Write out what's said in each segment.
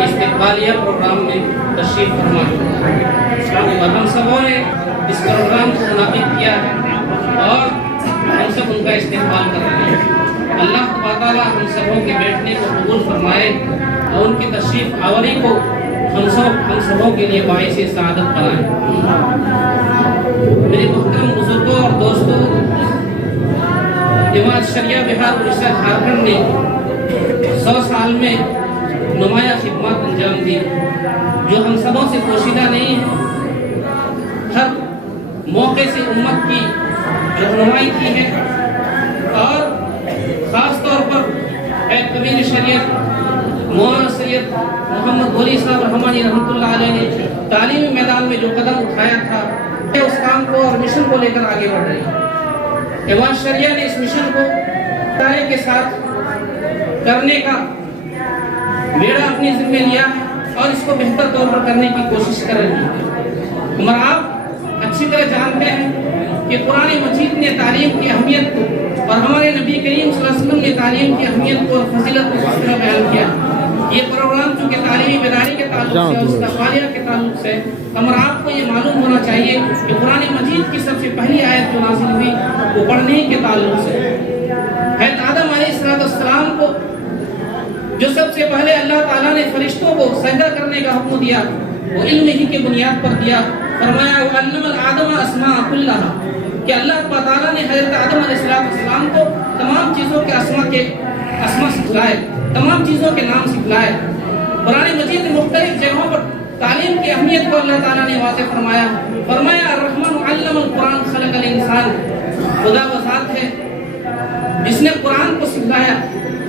استقبالیہ programme میں تشریف فرما اور ہم سبوں نے اس پروگرام کو منعقد کیا ہے اور ہم سب ان کا استقبال کر رہے ہیں۔ اللہ تعالیٰ ہم سبوں کے بیٹھنے کو قبول فرمائے اور ان کی تشریف آوری کو ہم سبوں کے لیے باعث سعادت بنائے۔ میرے محترم بزرگوں اور دوستوں، جماعت شریعہ بہار اڑیسہ جھارکھنڈ نے 100 سال میں نمایاں خدمات انجام دی جو ہم سبوں سے پوشیدہ نہیں ہے۔ ہر موقع سے امت کی رہنمائی کی ہے اور خاص طور پر امیر شریعت مولانا سید محمد غوری صاحب رحمانی رحمۃ اللہ علیہ نے تعلیمی میدان میں جو قدم اٹھایا تھا اس کام کو اور مشن کو لے کر آگے بڑھ رہی ہے۔ جماعت شریعہ نے اس مشن کو دائرے کے ساتھ کرنے کا بیڑا اپنی ذمہ لیا اور اس کو بہتر طور پر کرنے کی کوشش کر رہی ہے۔ مگر آپ اچھی طرح جانتے ہیں کہ قرآن مجید نے تعلیم کی اہمیت کو اور ہمارے نبی کریم صلی اللہ علیہ وسلم نے تعلیم کی اہمیت کو اور فضیلت کو کس طرح بیان کیا۔ یہ پروگرام چونکہ تعلیمی بیداری کے تعلق سے اور اس کا فعالیہ کے تعلق سے، مگر آپ کو یہ معلوم ہونا چاہیے کہ قرآن مجید کی سب سے پہلی آیت جو نازل ہوئی وہ پڑھنے کے تعلق سے حضرت آدم علیہ السلام کو جو سب سے پہلے اللہ تعالیٰ نے فرشتوں کو سجدہ کرنے کا حکم دیا وہ علم ہی کے بنیاد پر دیا۔ فرمایا وَعَلَّمَ الْآدَمَ أَسْمَاءَ كُلَّهَا کہ اللہ تعالیٰ نے حضرت آدم علیہ السلام کو تمام چیزوں کے اسما سکھلائے، تمام چیزوں کے نام سکھلائے۔ قرآن مجید میں مختلف جگہوں پر تعلیم کی اہمیت کو اللہ تعالیٰ نے واضح فرمایا۔ فرمایا الرحمن علم القرآن خلق الانسان، خدا وہ ذات ہے جس نے قرآن کو سکھلایا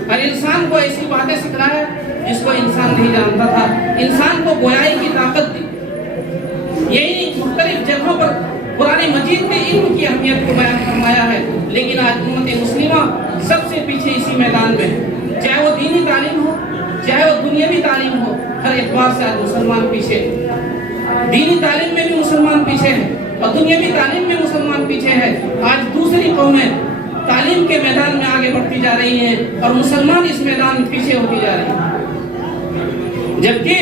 اور انسان کو ایسی باتیں سکھلایا جس کو انسان نہیں جانتا تھا، انسان کو گویائی کی طاقت دی۔ یہی مختلف جگہوں پر قرآن مجید نے علم کی اہمیت کو بیان فرمایا ہے، لیکن آج امت مسلمہ سب سے پیچھے اسی میدان میں، چاہے وہ دینی تعلیم ہو چاہے وہ دنیاوی تعلیم ہو، ہر اعتبار سے آج مسلمان پیچھے۔ دینی تعلیم میں بھی مسلمان پیچھے ہے اور دنیاوی تعلیم میں مسلمان پیچھے ہے۔ آج دوسری قومیں تعلیم کے میدان میں آگے بڑھتی جا رہی ہیں اور مسلمان اس میدان میں پیچھے ہوتی جا رہی ہیں، جبکہ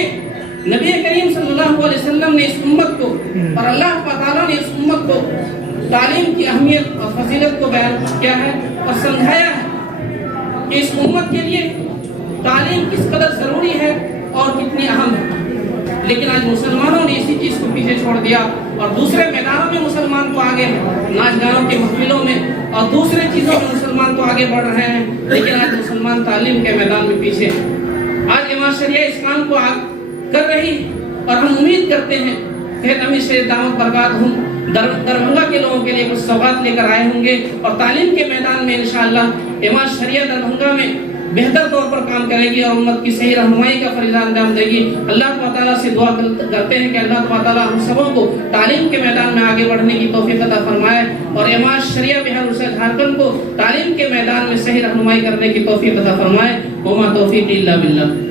نبی کریم صلی اللہ علیہ وسلم نے اس امت کو اور اللہ تعالیٰ نے اس امت کو تعلیم کی اہمیت اور فضیلت کو بیان کیا ہے اور سمجھایا ہے کہ اس امت کے لیے تعلیم کس قدر ضروری ہے اور کتنی اہم ہے۔ لیکن آج مسلمانوں نے اسی چیز کو پیچھے چھوڑ دیا اور دوسرے میدانوں میں مسلمان کو آگے ہیں، ناچ گانوں کے محفلوں میں اور دوسرے چیزوں میں مسلمان کو آگے بڑھ رہے ہیں، لیکن آج مسلمان تعلیم کے میدان میں پیچھے ہیں۔ آج جماعت شریعہ اس کام کو کر رہی اور ہم امید کرتے ہیں کہ امیر شریف دامت برکات ہوں دربھنگا کے لوگوں کے لیے کچھ سوغات لے کر آئے ہوں گے اور تعلیم کے میدان میں انشاءاللہ جماعت شریعہ دربھنگا میں بہتر طور پر کام کرے گی اور امت کی صحیح رہنمائی کا فریضہ انجام دے گی۔ اللہ تبارک تعالیٰ سے دعا کرتے ہیں کہ اللہ تبارک تعالیٰ ہم سبوں کو تعلیم کے میدان میں آگے بڑھنے کی توفیق عطا فرمائے، اور امام شریعہ بہار حسین جھارکھنڈ کو تعلیم کے میدان میں صحیح رہنمائی کرنے کی توفیق عطا فرمائے۔ وما توفیقی الا باللہ۔